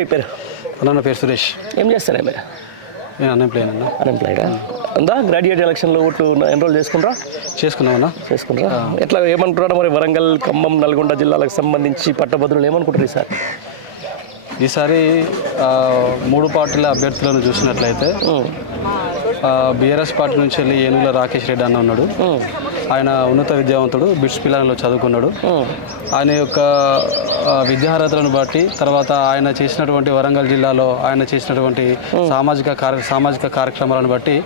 మీ పేరు? నా పేరు సురేష్. ఏం చేస్తారా మీరు? నేను అన్ఎంప్లాయిడా? ఉందా గ్రాడ్యుయేట్ ఎలక్షన్లో ఓటు ఎన్రోల్ చేసుకున్నారా? ఎట్లా ఏమనుకుంటారా మరి వరంగల్, ఖమ్మం, నల్గొండ జిల్లాలకు సంబంధించి పట్టభద్రులు ఏమనుకుంటారు ఈసారి 3 పార్టీల అభ్యర్థులను చూసినట్లయితే బీఆర్ఎస్ పార్టీ నుంచి వెళ్ళి ఏనుగుల రాకేష్ రెడ్డి అన్న ఉన్నాడు. ఆయన ఉన్నత విద్యావంతుడు, బిట్స్ పిల్లలలో చదువుకున్నాడు. ఆయన యొక్క విద్యార్హతలను బట్టి తర్వాత ఆయన చేసినటువంటి వరంగల్ జిల్లాలో ఆయన చేసినటువంటి సామాజిక కార్యక్రమాలను బట్టి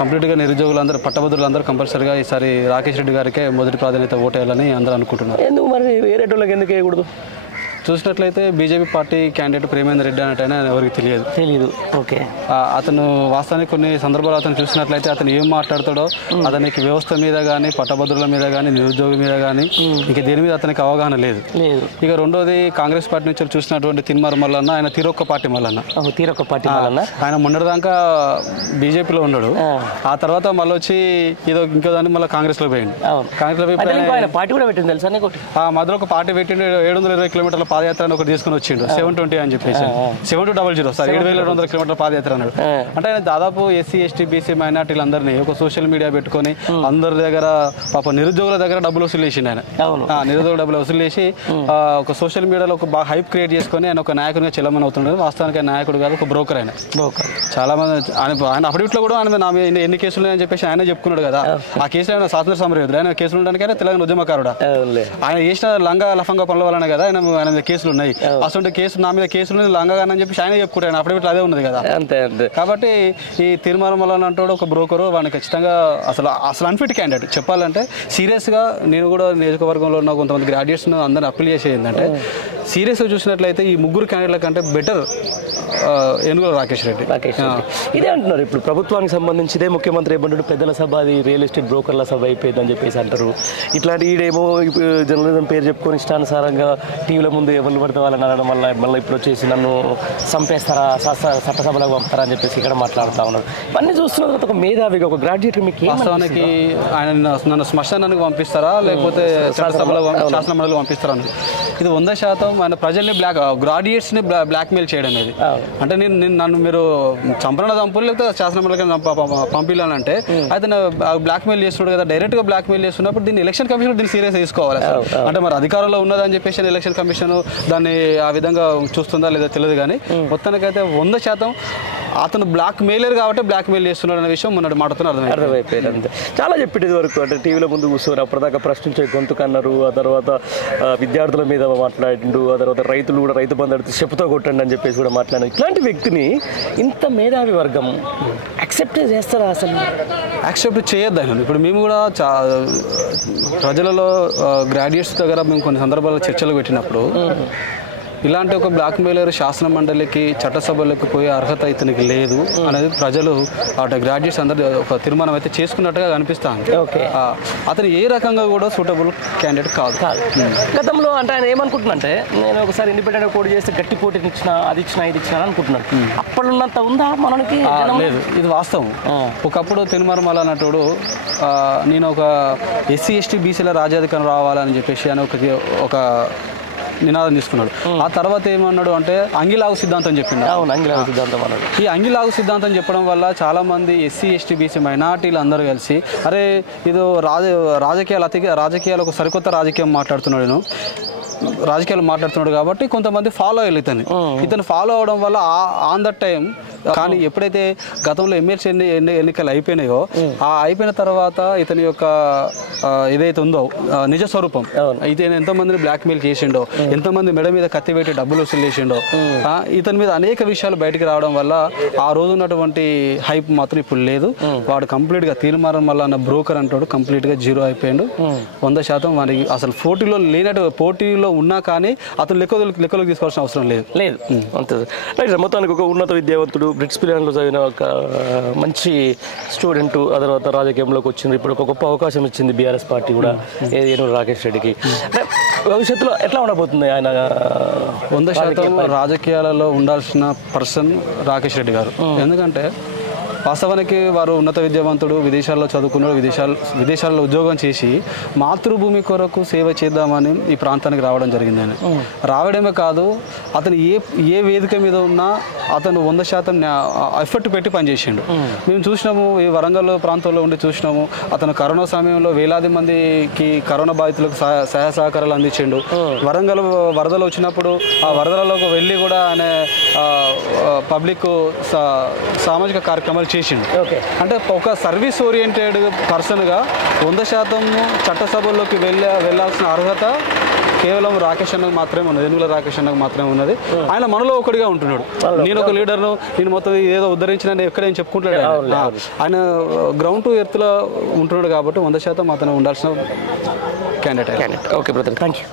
కంప్లీట్గా నిరుద్యోగులందరూ పట్టభద్రులందరూ కంపల్సరీగా ఈసారి రాకేష్ రెడ్డి గారికే మొదటి ప్రాధాన్యత ఓటేయాలని అందరూ అనుకుంటున్నారు. ఎందుకు మరి వేరే వాళ్ళకి ఎందుకు వేయకూడదు? చూసినట్లయితే BJP party candidate Premender Reddy అన్నట్టయినా ఎవరికి తెలియదు. ఓకే. అతను వాస్తవానికి కొన్ని సందర్భాలు అతను చూసినట్లయితే అతను ఏం మాట్లాడతాడో అతనికి వ్యవస్థ మీద కానీ, పట్టభద్రుల మీద కానీ, నిరుద్యోగం మీద కానీ ఇక దేని మీద అతనికి అవగాహన లేదు. ఇక రెండోది కాంగ్రెస్ పార్టీ నుంచి చూసినటువంటి తిన్మార్ మల్లన్న, ఆయన తీరొక్క పార్టీ మల్లన్న. ఆయన మొన్నటిదాకా బీజేపీలో ఉన్నాడు. ఆ తర్వాత మళ్ళీ వచ్చి ఇంకో దాన్ని మళ్ళీ కాంగ్రెస్లో పోయింది. కాంగ్రెస్లో పోయి పార్టీ కూడా పెట్టింది తెలుసా? మధ్యలో ఒక పార్టీ పెట్టిండు. 720 కిలోమీటర్ల పాదయాత్ర ఒకటి తీసుకుని వచ్చిండు. 720 అని చెప్పేసి 7200 సార్ 7200 కిలోమీటర్ల పాదయాత్ర అన్నాడు. అంటే ఆయన దాదాపు ఎస్సీ, ఎస్టీ, బీసీ మైనార్టీలందరినీ ఒక సోషల్ మీడియా పెట్టుకొని అందరి దగ్గర పాప నిరుద్యోగుల దగ్గర డబ్బులు వసూలు చేసిండు. ఆయన నిరుద్యోగుల డబ్బులు వసూలు చేసి ఒక సోషల్ మీడియాలో ఒక బాగా హైప్ క్రియేట్ చేసుకొని ఆయన ఒక నాయకునిగా చెల్లమని అవుతున్నాడు. వాస్తవానికి ఆయన నాయకుడు కాదు, ఒక బ్రోకర్. ఆయన చాలా మంది ఆయన అప్పటిట్లో కూడా ఆయన నా ఎన్ని కేసులు ఉన్నాయని చెప్పేసి ఆయన చెప్పుకున్నాడు కదా. ఆ కేసులో ఆయన స్వాతంత్ర సమరయోధుడు. ఆయన కేసులు ఉండడానికైనా తెలంగాణ ఉద్యమకారుడు. ఆయన చేసిన లంగా లఫంగా పనుల వలన కదా ఆయన కేసులు ఉన్నాయి. అసలు కేసు నా మీద కేసులు లంగాగానని చెప్పి ఆయన చెప్పుకుంటాను. అప్పుడే అదే ఉన్నది కదా. అంతే. కాబట్టి ఈ తిరుమల మల్లన్న అంటాడు ఒక బ్రోకరు. వాడిని ఖచ్చితంగా అసలు అన్ఫిట్ క్యాండిడేట్ చెప్పాలంటే. సీరియస్గా నేను కూడా నియోజకవర్గంలో ఉన్న కొంతమంది గ్రాడ్యుయేట్స్ అందరిని అప్పీల్ చేసేది ఏంటంటే, సీరియస్గా చూసినట్లయితే ఈ 3 క్యాండిడేట్ల కంటే బెటర్ ఏనుగుల రాకేష్ రెడ్డి. ఇదే అంటున్నారు ఇప్పుడు ప్రభుత్వానికి సంబంధించి. ఇదే ముఖ్యమంత్రి ఏమంటాడు, పెద్దల సభ అది రియల్ ఎస్టేట్ బ్రోకర్ల సభ అయిపోయిందని చెప్పేసి అంటారు. ఇట్లాంటి ఈడేమో జర్నలిజం పేరు చెప్పుకొని ఇష్టానుసారంగా టీవీల ముందు ఎవరు పడితే వాళ్ళని అనడం వల్ల మళ్ళీ ఇప్పుడు వచ్చేసి నన్ను చంపేస్తారా, చట్టసభలకు పంపుతారా అని చెప్పేసి ఇక్కడ మాట్లాడుతూ ఉన్నారు. ఇవన్నీ చూస్తున్న తర్వాత ఒక మేధావిగా, ఒక గ్రాడ్యుయేట్ మీకు వాస్తవానికి ఆయన నన్ను శ్మశానానికి పంపిస్తారా లేకపోతే శాసన మండలికి పంపిస్తారా అని ఇది 100% ఆయన ప్రజల్ని గ్రాడ్యుయేట్స్ని బ్లాక్మెయిల్ చేయడం అనేది. అంటే నన్ను మీరు చంపులు లేకపోతే శాసన మండలికి పంపించాలంటే అయితే బ్లాక్మెయిల్ చేస్తున్నాడు కదా. డైరెక్ట్గా బ్లాక్మెయిల్ చేస్తున్నప్పుడు దీన్ని ఎలక్షన్ కమిషన్ దీన్ని సీరియస్ తీసుకోవాలి. అంటే మరి అధికారంలో ఉన్నదని చెప్పేసి ఎలక్షన్ కమిషన్ దాన్ని ఆ విధంగా చూస్తుందా లేదా తెలియదు. కానీ మొత్తానికైతే 100% అతను బ్లాక్ మెయిలర్ కాబట్టి బ్లాక్ మెయిల్ చేస్తున్నాడు అనే విషయం మొన్నటి మాటతో అర్థమైపోయింది. అంతే. చాలా చెప్పేది వరకు అంటే టీవీలో ముందు కూర్చొని అప్పటిదాకా ప్రశ్నించే గొంతుకన్నారు. ఆ తర్వాత విద్యార్థుల మీద మాట్లాడిండు. ఆ తర్వాత రైతులు కూడా రైతు బంధు అడితే చెప్పుతో కొట్టండి అని చెప్పేసి కూడా మాట్లాడారు. ఇట్లాంటి వ్యక్తిని ఇంత మేధావి వర్గం యాక్సెప్ట్ చేస్తారా? అసలు యాక్సెప్ట్ చేయొద్దు ఆయన. ఇప్పుడు మేము కూడా ప్రజలలో గ్రాడ్యుయేట్స్ దగ్గర మేము కొన్ని సందర్భాల్లో చర్చలు పెట్టినప్పుడు ఇలాంటి ఒక బ్లాక్ మెయిలర్ శాసన మండలికి, చట్టసభలకు పోయే అర్హత ఇతనికి లేదు అనేది ప్రజలు గ్రాడ్యుయేట్స్ అందరూ ఒక తీర్మానం అయితే చేసుకున్నట్టుగా కనిపిస్తాను. అతను ఏ రకంగా కూడా సూటబుల్ క్యాండిడేట్ కాదు. గతంలో అంటే ఆయన ఏమనుకుంటున్నంటే, నేను ఒకసారి ఇండిపెండెంట్ పోటీ చేస్తే గట్టి పోటీని ఇచ్చిన, అది ఇచ్చిన, ఇది ఇచ్చిన అనుకుంటున్నాను. అప్పుడున్నంత ఉందా మనకి? లేదు, ఇది వాస్తవం. ఒకప్పుడు తిరుమల మల్లన్న అన్నట్టు నేను ఒక ఎస్సీ, ఎస్టీ, బీసీల రాజ్యాధికారం రావాలని చెప్పేసి అని ఒక నినాదం తీసుకున్నాడు. ఆ తర్వాత ఏమన్నాడు అంటే అంగిలాగు సిద్ధాంతం చెప్పిండు. అంగిలాగు సిద్ధాంతం అన్నాడు. ఈ అంగిలాగు సిద్ధాంతం చెప్పడం వల్ల చాలా మంది ఎస్సీ, ఎస్టీ, బీసీ మైనార్టీలు అందరూ కలిసి అరే ఇదో రాజకీయాలు ఒక సరికొత్త రాజకీయం రాజకీయాలు మాట్లాడుతున్నాడు కాబట్టి కొంతమంది ఫాలో అయ్యారు ఇతను ఫాలో అవడం వల్ల ఆన్ దట్ టైం. కానీ ఎప్పుడైతే గతంలో ఎమ్మెల్సీ ఎన్నికలు అయిపోయినాయో అయిపోయిన తర్వాత ఇతని యొక్క ఏదైతే ఉందో నిజ స్వరూపం, ఇతను ఎంతమందిని బ్లాక్మెయిల్ చేసిండో, ఎంతమంది మెడ మీద కత్తి పెట్టి డబ్బులు వసూలు చేసిండో, ఇతని మీద అనేక విషయాలు బయటకు రావడం వల్ల ఆ రోజు ఉన్నటువంటి హైప్ మాత్రం ఇప్పుడు లేదు. వాడు కంప్లీట్గా తీర్మానం మల్లన్న బ్రోకర్ అంటాడు, కంప్లీట్గా జీరో అయిపోయాడు. 100% వాడికి అసలు పోటీలో ఉన్నా కానీ అతను లెక్కలోకి తీసుకోవాల్సిన అవసరం లేదు. అంతే. మొత్తానికి ఒక ఉన్నత విద్యావంతుడు, బ్రిట్స్ పిల్లలు చదివిన ఒక మంచి స్టూడెంట్, ఆ తర్వాత రాజకీయంలోకి వచ్చింది. ఇప్పుడు ఒక గొప్ప అవకాశం ఇచ్చింది బీఆర్ఎస్ పార్టీ కూడా ఏనుగుల రాకేష్ రెడ్డికి. భవిష్యత్తులో ఎట్లా ఉండబోతుంది ఆయన? 100% రాజకీయాలలో ఉండాల్సిన పర్సన్ రాకేష్ రెడ్డి గారు. ఎందుకంటే వాస్తవానికి వారు ఉన్నత విద్యావంతుడు, విదేశాల్లో చదువుకున్నాడు, విదేశాల్లో ఉద్యోగం చేసి మాతృభూమి కొరకు సేవ చేద్దామని ఈ ప్రాంతానికి రావడం జరిగిందని. రావడమే కాదు, అతను ఏ వేదిక మీద ఉన్నా అతను 100% ఎఫర్ట్ పెట్టి పనిచేసిండు. మేము చూసినాము, ఈ వరంగల్ ప్రాంతంలో ఉండి చూసినాము. అతను కరోనా సమయంలో వేలాది మందికి కరోనా బాధితులకు సహాయ సహకారాలు అందించిండు. వరంగల్ వరదలు వచ్చినప్పుడు ఆ వరదలలోకి వెళ్ళి కూడా ఆయన పబ్లిక్ సామాజిక కార్యక్రమాలు చేసిండు. అంటే ఒక సర్వీస్ ఓరియంటెడ్ పర్సన్గా 100% చట్టసభల్లోకి వెళ్ళాల్సిన అర్హత కేవలం రాకేష్ అన్నకు మాత్రమే ఉన్నది, ఎన్నుల రాకేష్ అన్నకు మాత్రమే ఉన్నది. ఆయన మనలో ఒకటిగా ఉంటున్నాడు. నేను ఒక లీడర్ను, నేను మొత్తం ఏదో ఉద్ధరించిన ఎక్కడేం చెప్పుకుంటాడు. ఆయన గ్రౌండ్ టు ఎర్త్లో ఉంటున్నాడు కాబట్టి 100% అతను ఉండాల్సిన candidate. Okay brother, thank you.